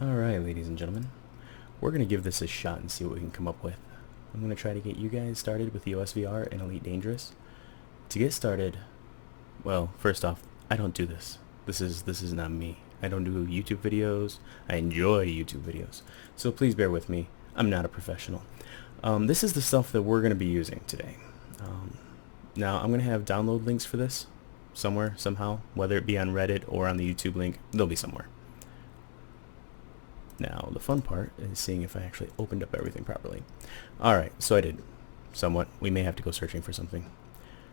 Alright, ladies and gentlemen, we're going to give this a shot and see what we can come up with. I'm going to try to get you guys started with the OSVR and Elite Dangerous. To get started, well, first off, I don't do this. This is not me. I don't do YouTube videos. I enjoy YouTube videos. So please bear with me. I'm not a professional. This is the stuff that we're going to be using today. Now, I'm going to have download links for this somewhere, somehow, whether it be on Reddit or on the YouTube link. They'll be somewhere. Now, the fun part is seeing if I actually opened up everything properly. Alright, so I did. Somewhat. We may have to go searching for something.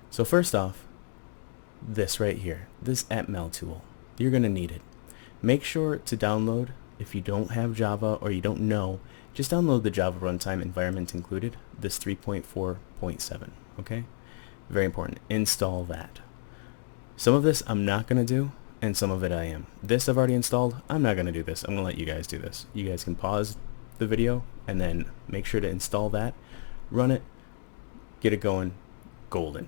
So first off, this right here, this AppMel tool, you're going to need it. Make sure to download, if you don't have Java or you don't know, just download the Java Runtime Environment Included, this 3.4.7, okay? Very important. Install that. Some of this I'm not going to do, and some of it I am. This I've already installed. I'm not going to do this. I'm going to let you guys do this. You guys can pause the video and then make sure to install that, run it, get it going, golden.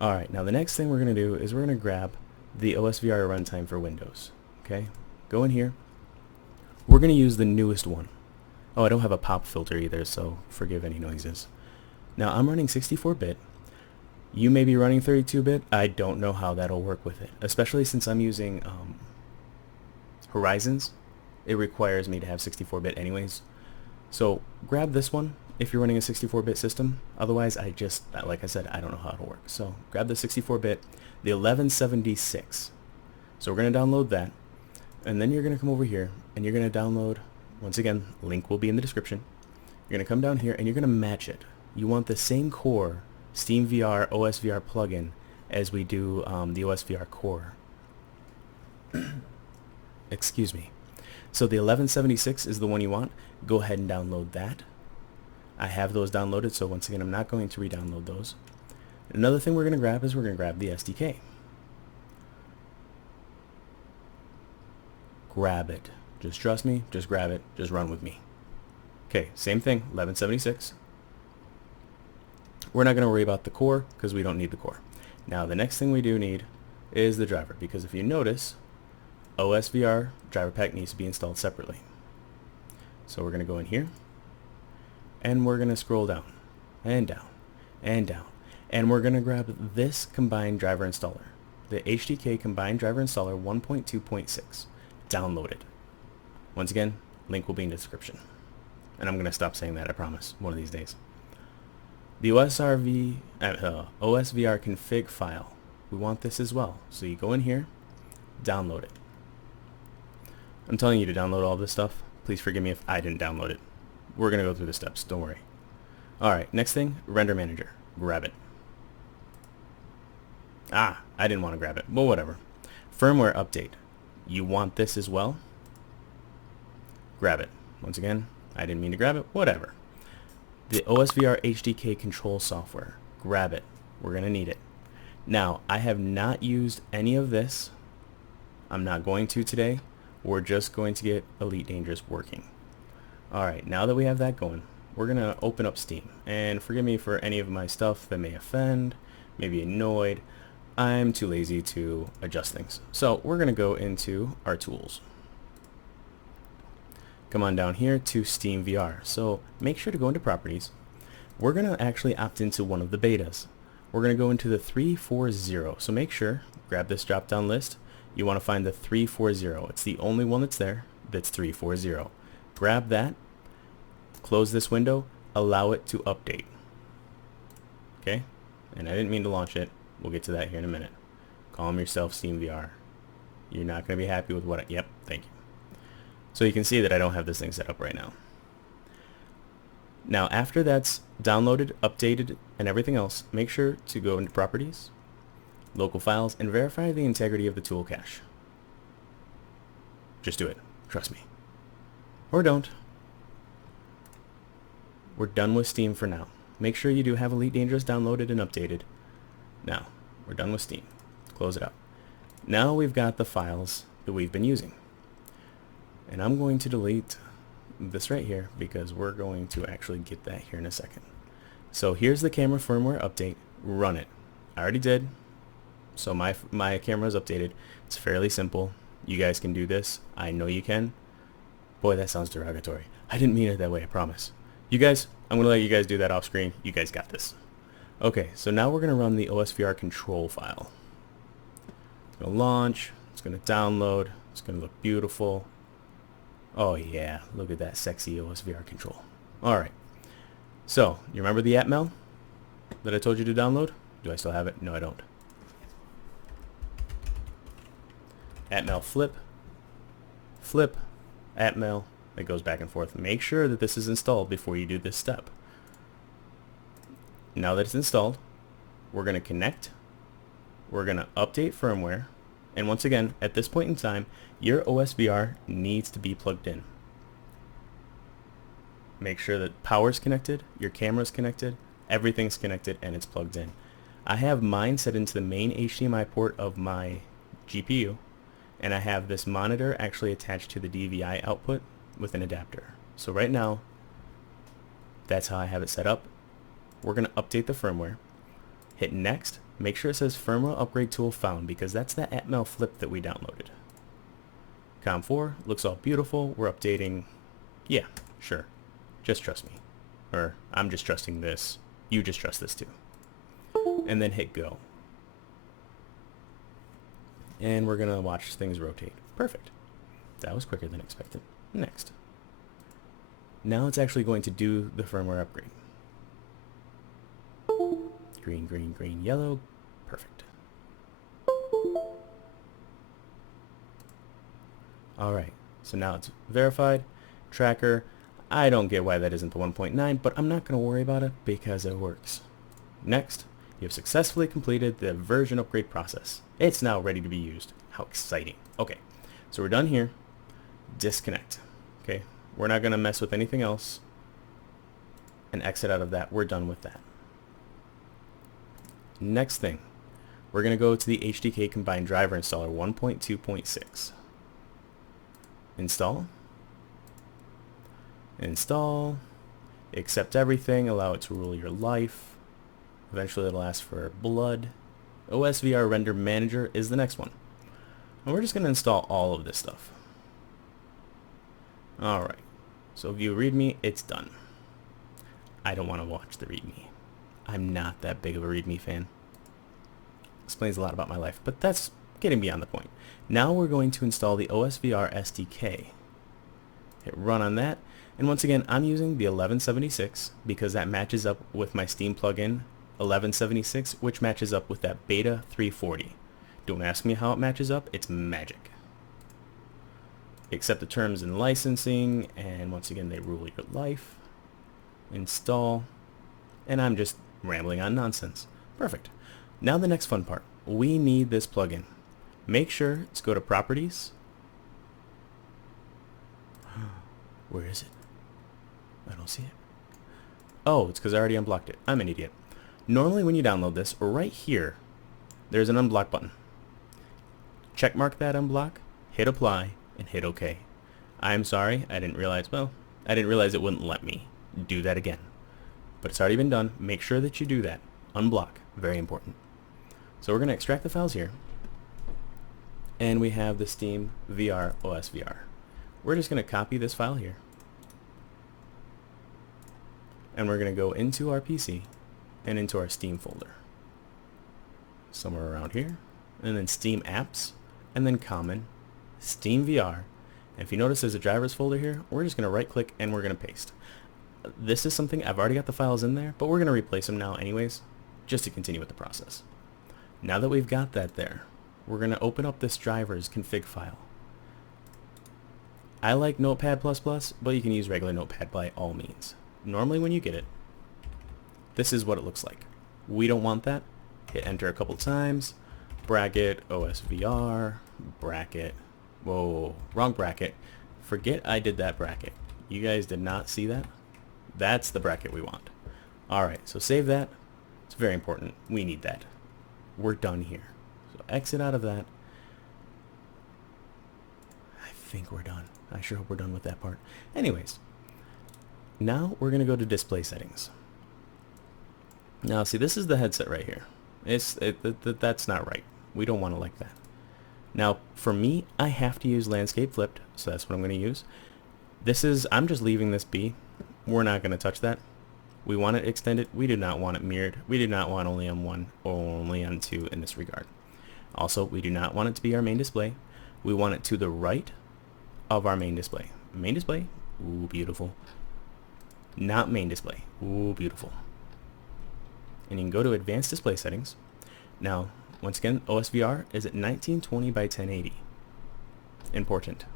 Alright, now the next thing we're going to do is we're going to grab the OSVR runtime for Windows. Okay, go in here. We're going to use the newest one. Oh, I don't have a pop filter either, so forgive any noises. Now I'm running 64-bit. You may be running 32-bit. I don't know how that'll work with it, especially since I'm using Horizons. It requires me to have 64-bit anyways. So grab this one if you're running a 64-bit system. Otherwise, like I said, I don't know how it'll work. So grab the 64-bit, the 1176. So we're going to download that, and then you're going to come over here and you're going to download, once again, link will be in the description. You're going to come down here and you're going to match it. You want the same core SteamVR OSVR plugin as we do the OSVR core. Excuse me. So the 1176 is the one you want. Go ahead and download that. I have those downloaded, so once again, I'm not going to re-download those. Another thing we're going to grab is we're going to grab the SDK. Grab it. Just trust me. Just grab it. Just run with me. Okay, same thing, 1176. We're not going to worry about the core because we don't need the core. Now the next thing we do need is the driver, because if you notice, OSVR driver pack needs to be installed separately. So we're going to go in here and we're going to scroll down and down and down, and we're going to grab this combined driver installer, the HDK combined driver installer 1.2.6. Download it. Once again, link will be in the description. And I'm going to stop saying that, I promise, one of these days. The OSVR config file, we want this as well. So you go in here, download it. I'm telling you to download all this stuff. Please forgive me if I didn't download it. We're going to go through the steps, don't worry. Alright, next thing, render manager. Grab it. I didn't want to grab it, but whatever. Firmware update. You want this as well? Grab it. Once again, I didn't mean to grab it, whatever. The OSVR HDK control software. Grab it. We're going to need it. Now, I have not used any of this. I'm not going to today. We're just going to get Elite Dangerous working. Alright, now that we have that going, we're going to open up Steam. And forgive me for any of my stuff that may offend, maybe annoyed. I'm too lazy to adjust things. So we're going to go into our tools. Come on down here to SteamVR. So make sure to go into properties. We're going to actually opt into one of the betas. We're going to go into the 340. So make sure, grab this drop down list. You want to find the 340. It's the only one that's there that's 340. Grab that, close this window, allow it to update. Okay? And I didn't mean to launch it. We'll get to that here in a minute. Calm yourself, SteamVR. You're not going to be happy with what yep, thank you. So you can see that I don't have this thing set up right now. Now after that's downloaded, updated, and everything else, make sure to go into properties, local files, and verify the integrity of the tool cache. Just do it. Trust me. Or don't. We're done with Steam for now. Make sure you do have Elite Dangerous downloaded and updated. Now, we're done with Steam. Close it up. Now we've got the files that we've been using. And I'm going to delete this right here because we're going to actually get that here in a second. So here's the camera firmware update. Run it. I already did. So my camera is updated. It's fairly simple. You guys can do this. I know you can. Boy, that sounds derogatory. I didn't mean it that way, I promise. You guys, I'm going to let you guys do that off screen. You guys got this. Okay, so now we're going to run the OSVR Control file. It's going to launch. It's going to download. It's going to look beautiful. Oh yeah, look at that sexy OSVR Control. Alright, so you remember the atmel that I told you to download? Do I still have it? No, I don't. Atmel flip, flip, atmel. It goes back and forth. Make sure that this is installed before you do this step. Now that it's installed, we're going to connect. We're going to update firmware. And once again, at this point in time, your OSVR needs to be plugged in. Make sure that power's connected, your camera's connected, everything's connected, and it's plugged in. I have mine set into the main HDMI port of my GPU, and I have this monitor actually attached to the DVI output with an adapter. So right now, that's how I have it set up. We're going to update the firmware. Hit next. Make sure it says firmware upgrade tool found, because that's the atmel flip that we downloaded. COM4 looks all beautiful. We're updating. Yeah, sure. Just trust me. Or I'm just trusting this. You just trust this too. And then hit go. And we're going to watch things rotate. Perfect. That was quicker than expected. Next. Now it's actually going to do the firmware upgrade. Green, green, green, yellow. Perfect. Alright, so now it's verified. Tracker. I don't get why that isn't the 1.9, but I'm not going to worry about it because it works. Next, you have successfully completed the version upgrade process. It's now ready to be used. How exciting. Okay, so we're done here. Disconnect. Okay, we're not going to mess with anything else. And exit out of that. We're done with that. Next thing, we're going to go to the HDK Combined Driver Installer 1.2.6. Install. Install. Accept everything. Allow it to rule your life. Eventually it'll ask for blood. OSVR Render Manager is the next one. And we're just going to install all of this stuff. Alright. So view README, it's done. I don't want to watch the README. I'm not that big of a README fan. Explains a lot about my life, but that's getting beyond the point. Now we're going to install the OSVR SDK. Hit run on that, and once again I'm using the 1176 because that matches up with my Steam plugin 1176, which matches up with that Beta 340. Don't ask me how it matches up, it's magic. Accept the terms and licensing, and once again they rule your life. Install, and I'm just rambling on nonsense. Perfect. Now the next fun part. We need this plugin. Make sure to go to Properties. Where is it? I don't see it. Oh, it's because I already unblocked it. I'm an idiot. Normally when you download this, right here, there's an unblock button. Checkmark that unblock, hit apply, and hit OK. I'm sorry, I didn't realize it wouldn't let me do that again. But it's already been done. Make sure that you do that. Unblock. Very important. So we're going to extract the files here. And we have the Steam VR OSVR. We're just going to copy this file here. And we're going to go into our PC and into our Steam folder. Somewhere around here. And then Steam Apps. And then Common. Steam VR. And if you notice there's a drivers folder here, we're just going to right click and we're going to paste. This is something, I've already got the files in there, but we're going to replace them now anyways, just to continue with the process. Now that we've got that there, we're going to open up this driver's config file. I like Notepad++, but you can use regular Notepad by all means. Normally when you get it, this is what it looks like. We don't want that. Hit enter a couple times, bracket, OSVR, bracket, whoa, wrong bracket. Forget I did that bracket. You guys did not see that? That's the bracket we want. Alright, so save that. It's very important. We need that. We're done here. So exit out of that. I think we're done. I sure hope we're done with that part. Anyways, now we're going to go to display settings. Now see, this is the headset right here. That's not right. We don't want it like that. Now for me, I have to use landscape flipped, so that's what I'm going to use. I'm just leaving this be. We're not going to touch that. We want it extended. We do not want it mirrored. We do not want only on 1 or only on 2 in this regard. Also, we do not want it to be our main display. We want it to the right of our main display. Main display, ooh, beautiful. Not main display, ooh, beautiful. And you can go to advanced display settings. Now, once again, OSVR is at 1920 by 1080. Important.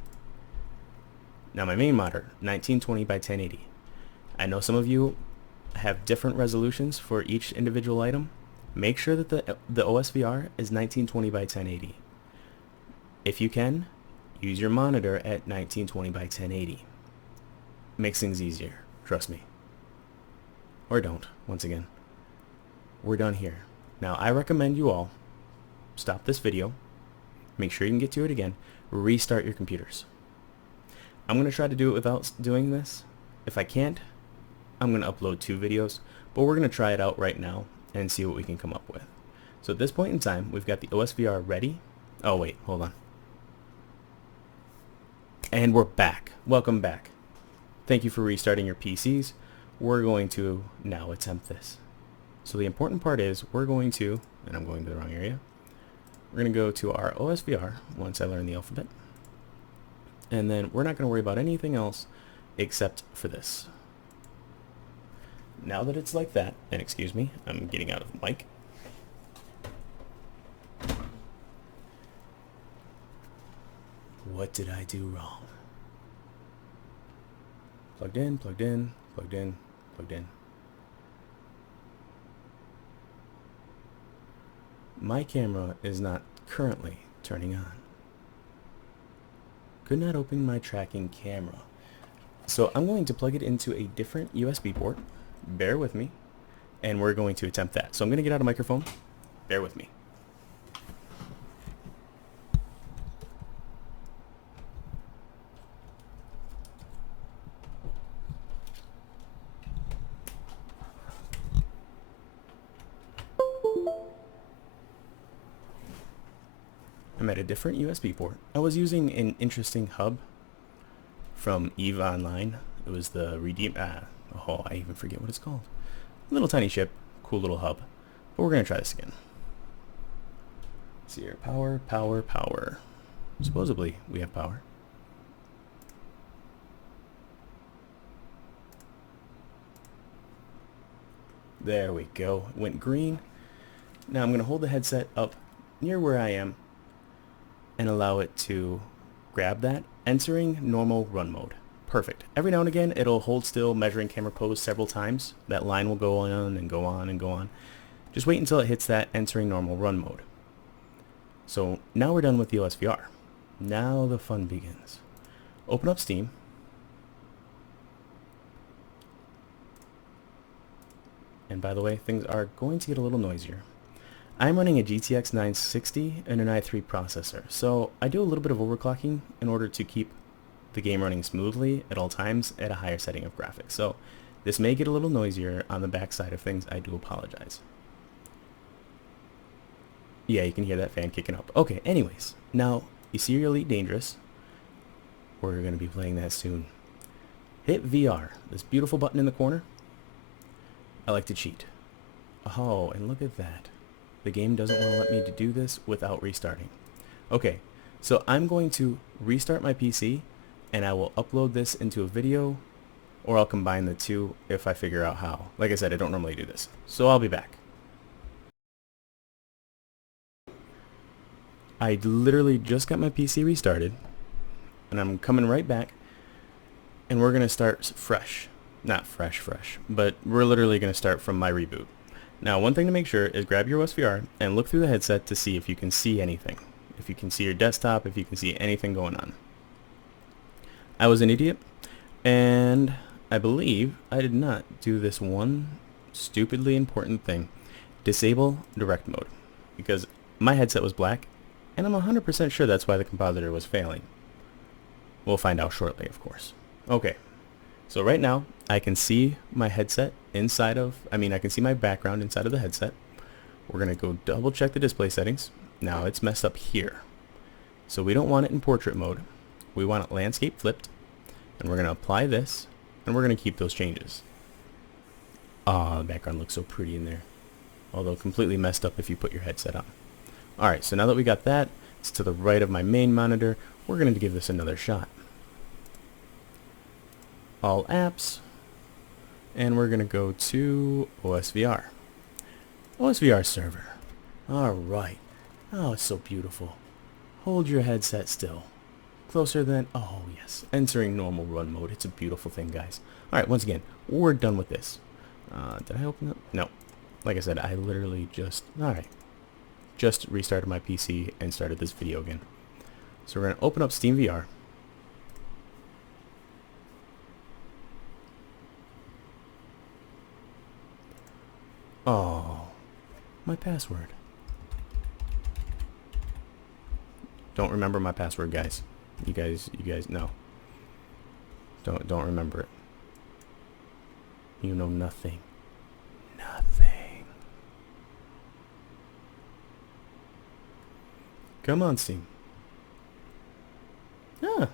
Now my main monitor, 1920 by 1080. I know some of you have different resolutions for each individual item. Make sure that the OSVR is 1920 by 1080. If you can, use your monitor at 1920 by 1080. Makes things easier, trust me. Or don't, once again. We're done here. Now I recommend you all stop this video, make sure you can get to it again, restart your computers. I'm going to try to do it without doing this. If I can't, I'm going to upload 2 videos, but we're going to try it out right now and see what we can come up with. So at this point in time, we've got the OSVR ready. Oh wait, hold on. And we're back. Welcome back. Thank you for restarting your PCs. We're going to now attempt this. So the important part is we're going to, and I'm going to the wrong area, we're going to go to our OSVR once I learn the alphabet. And then we're not going to worry about anything else except for this. Now that it's like that, and excuse me, I'm getting out of the mic. What did I do wrong? Plugged in, plugged in, plugged in, plugged in. My camera is not currently turning on. Could not open my tracking camera. So I'm going to plug it into a different USB port. Bear with me. And we're going to attempt that. So I'm going to get out of microphone. Bear with me. I'm at a different USB port. I was using an interesting hub from EVE Online. It was the Redeem... oh, I even forget what it's called. Little tiny chip. Cool little hub. But we're going to try this again. Let's see here. Power, power, power. Supposedly, we have power. There we go. It went green. Now I'm going to hold the headset up near where I am and allow it to grab that, entering normal run mode. Perfect. Every now and again, it'll hold still, measuring camera pose several times. That line will go on and go on and go on. Just wait until it hits that entering normal run mode. So now we're done with the OSVR. Now the fun begins. Open up Steam. And by the way, things are going to get a little noisier. I'm running a GTX 960 and an i3 processor, so I do a little bit of overclocking in order to keep the game running smoothly at all times at a higher setting of graphics. So this may get a little noisier on the back side of things. I do apologize. Yeah, you can hear that fan kicking up. Okay, anyways, now you see your Elite Dangerous. We're going to be playing that soon. Hit VR, this beautiful button in the corner. I like to cheat. Oh, and look at that. The game doesn't want to let me to do this without restarting. Okay, so I'm going to restart my PC and I will upload this into a video, or I'll combine the two if I figure out how. Like I said, I don't normally do this. So I'll be back. I literally just got my PC restarted and I'm coming right back and we're going to start fresh. Not fresh, but we're literally going to start from my reboot. Now, one thing to make sure is grab your OSVR and look through the headset to see if you can see anything. If you can see your desktop, if you can see anything going on. I was an idiot, and I believe I did not do this one stupidly important thing. Disable direct mode. Because my headset was black, and I'm 100% sure that's why the compositor was failing. We'll find out shortly, of course. Okay. So right now, I can see my headset inside of, I can see my background inside of the headset. We're going to go double check the display settings. Now it's messed up here. So we don't want it in portrait mode. We want it landscape flipped. And we're going to apply this, and we're going to keep those changes. Ah, the background looks so pretty in there. Although completely messed up if you put your headset on. Alright, so now that we got that, it's to the right of my main monitor. We're going to give this another shot. All apps. And we're going to go to OSVR. OSVR server. Alright. Oh, it's so beautiful. Hold your headset still. Closer than... Oh, yes. Entering normal run mode. It's a beautiful thing, guys. Alright, once again, we're done with this. Did I open up? No. Like I said, I literally just... Alright. Just restarted my PC and started this video again. So we're going to open up Steam VR. Oh, my password. Don't remember my password, guys. You guys, no. Don't remember it. You know nothing. Nothing. Come on, Steam. Ah.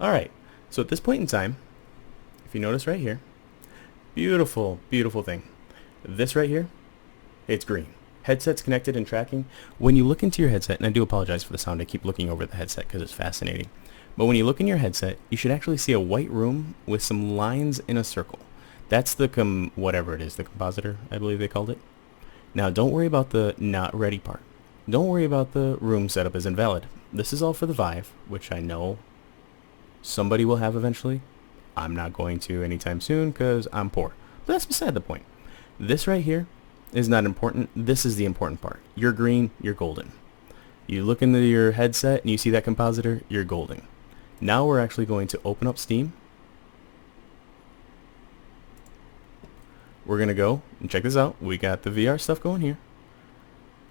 Alright. So at this point in time, if you notice right here, beautiful, beautiful thing. This right here, it's green. Headset's connected and tracking. When you look into your headset, and I do apologize for the sound, I keep looking over the headset because it's fascinating. But when you look in your headset, you should actually see a white room with some lines in a circle. That's the whatever it is, the compositor, I believe they called it. Now, don't worry about the not ready part. Don't worry about the room setup is invalid. This is all for the Vive, which I know somebody will have eventually. I'm not going to anytime soon because I'm poor. But that's beside the point. This right here is not important. This is the important part. You're green, you're golden. You look into your headset and you see that compositor, you're golden. Now we're actually going to open up Steam. We're going to go and check this out. We got the VR stuff going here.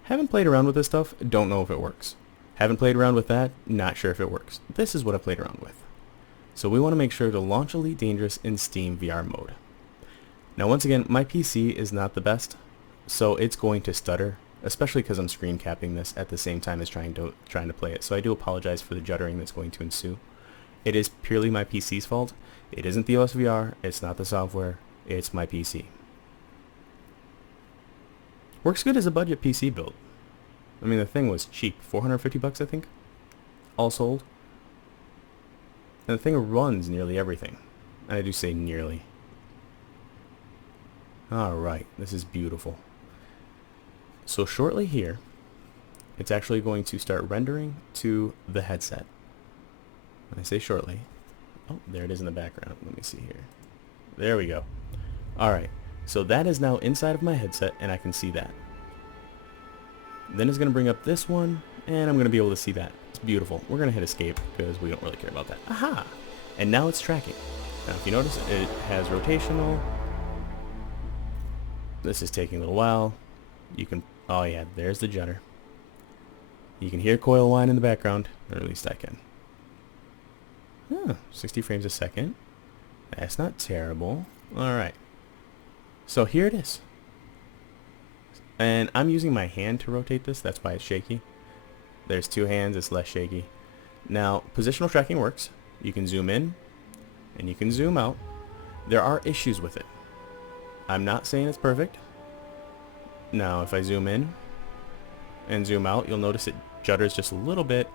Haven't played around with this stuff, don't know if it works. Haven't played around with that, not sure if it works. This is what I played around with. So we want to make sure to launch Elite Dangerous in Steam VR mode. Now once again, my PC is not the best, so it's going to stutter, especially because I'm screen capping this at the same time as trying to play it. So I do apologize for the juddering that's going to ensue. It is purely my PC's fault. It isn't the OSVR, it's not the software, it's my PC. Works good as a budget PC build. I mean, the thing was cheap, 450 bucks I think, all sold. And the thing runs nearly everything. And I do say nearly. Alright, this is beautiful. So shortly here, it's actually going to start rendering to the headset. When I say shortly, oh, there it is in the background. Let me see here. There we go. Alright, so that is now inside of my headset, and I can see that. Then it's going to bring up this one, and I'm going to be able to see that. It's beautiful. We're going to hit escape, because we don't really care about that. Aha! And now it's tracking. Now if you notice, it has rotational. This is taking a little while. You can, oh yeah, there's the judder. You can hear coil whine in the background, or at least I can. 60 frames a second. That's not terrible. Alright. So here it is. And I'm using my hand to rotate this, that's why it's shaky. There's two hands, it's less shaky. Now, positional tracking works. You can zoom in, and you can zoom out. There are issues with it. I'm not saying it's perfect. Now, if I zoom in and zoom out, you'll notice it judders just a little bit.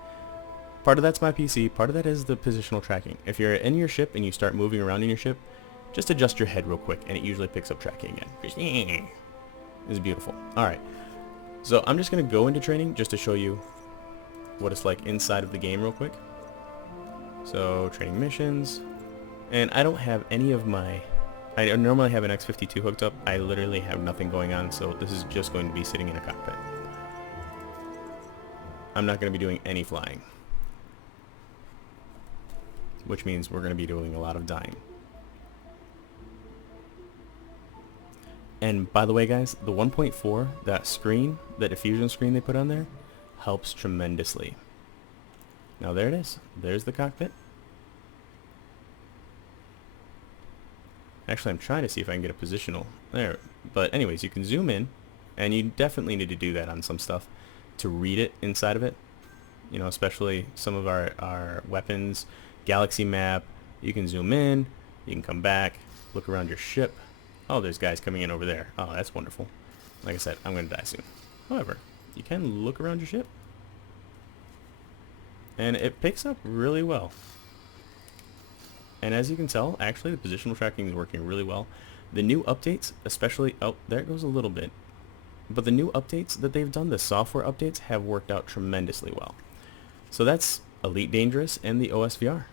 Part of that's my PC, part of that is the positional tracking. If you're in your ship and you start moving around in your ship, just adjust your head real quick and it usually picks up tracking again. It's beautiful. Alright, so I'm just going to go into training just to show you what it's like inside of the game real quick. So, training missions, and I don't have any of my... I normally have an X52 hooked up. I literally have nothing going on, so this is just going to be sitting in a cockpit. I'm not going to be doing any flying, which means we're going to be doing a lot of dying. And by the way, guys, the 1.4, that screen, that diffusion screen they put on there, helps tremendously. Now there it is. There's the cockpit. Actually, I'm trying to see if I can get a positional there. But anyways, you can zoom in, and you definitely need to do that on some stuff to read it inside of it. You know, especially some of our weapons, galaxy map, You can zoom in, you can come back, look around your ship. Oh, there's guys coming in over there. Oh, that's wonderful. Like I said, I'm going to die soon. However, you can look around your ship. And it picks up really well. And as you can tell, actually the positional tracking is working really well. The new updates, especially, oh, there it goes a little bit. But the new updates that they've done, the software updates, have worked out tremendously well. So that's Elite Dangerous and the OSVR.